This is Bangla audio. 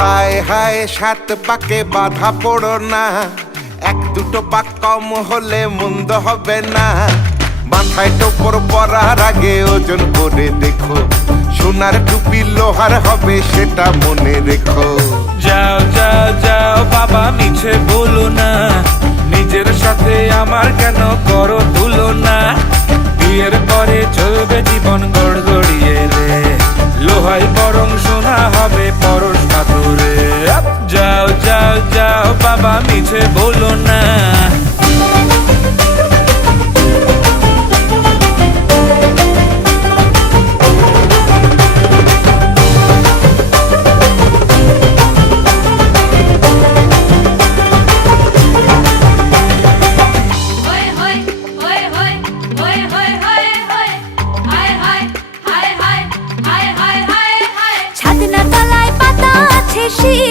হায় হায় সাত পাকে বাধা পড়ো না, এক দুটো পাক কম হলে মন্দ হবে না। মাথায় টোপর পরার আগে ওজন করে দেখো, সোনার টুপি লোহার হবে সেটা মনে রেখো। যাও যাও যাও বাবা মিছে বলো না, নিজের সাথে আমার কেন করো তুলনা। বিয়ের পরে চলবে জীবন গড়গড়িয়ে রে, লোহাই বরং সোনা হবে পরশ পাথরে। যাও যাও যাও বাবা মিছে বলো না। ছাদনা তলায় পাতা আছে শীত